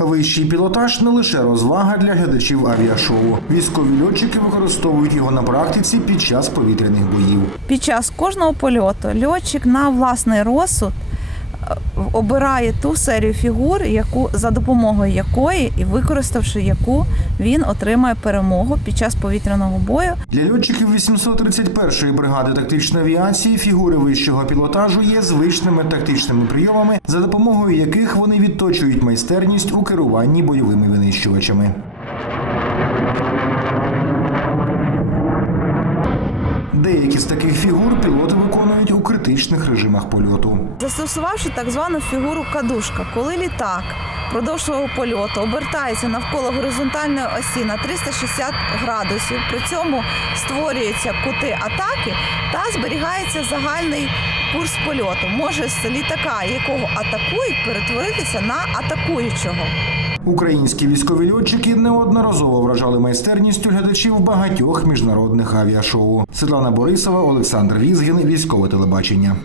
Вищий пілотаж не лише розвага для глядачів авіашоу. Військові льотчики використовують його на практиці під час повітряних боїв. Під час кожного польоту льотчик на власний розсуд обирає ту серію фігур, яку за допомогою якої і використавши яку він отримає перемогу під час повітряного бою. Для льотчиків 831-ї бригади тактичної авіації фігури вищого пілотажу є звичними тактичними прийомами, за допомогою яких вони відточують майстерність у керуванні бойовими винищувачами. Деякі з таких фігур пілоти виконують критичних режимах польоту. Застосувавши так звану фігуру кадушка, коли літак впродовж свого польоту обертається навколо горизонтальної осі на 360 градусів, при цьому створюються кути атаки та зберігається загальний курс польоту. Може з літака, якого атакують, перетворитися на атакуючого. Українські військові льотчики неодноразово вражали майстерністю глядачів багатьох міжнародних авіашоу. Світлана Борисова, Олександр Візгін, військове телебачення.